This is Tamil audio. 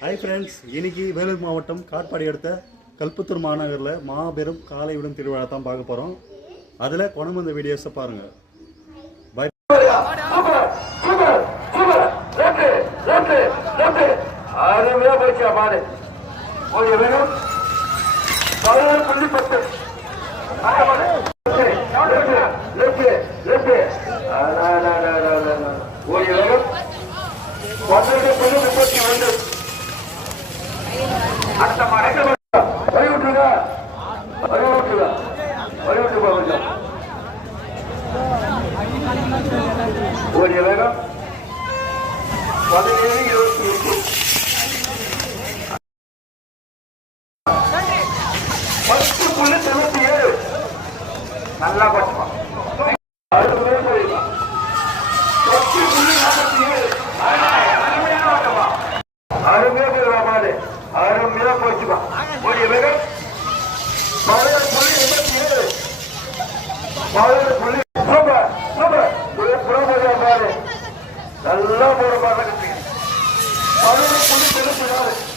ஹாய் ஃப்ரெண்ட்ஸ், இன்னைக்கு வேலூர் மாவட்டம் காட்பாடி அடுத்த கல்பத்தூர் மாநகரில் மாபெரும் காலை விடும் திருவிழா தான் பார்க்க போகிறோம். அதில் கொண்டு வந்த வீடியோஸை பாருங்கள். பாய். நல்லா பச்சுமா அருமையா போச்சுப்பா. ஒரு வேகம் 17 புள்ளி சூப்பர் சூப்பர் புறமொழியா பாரு நல்லா போற பாருங்க 17 புள்ளி 94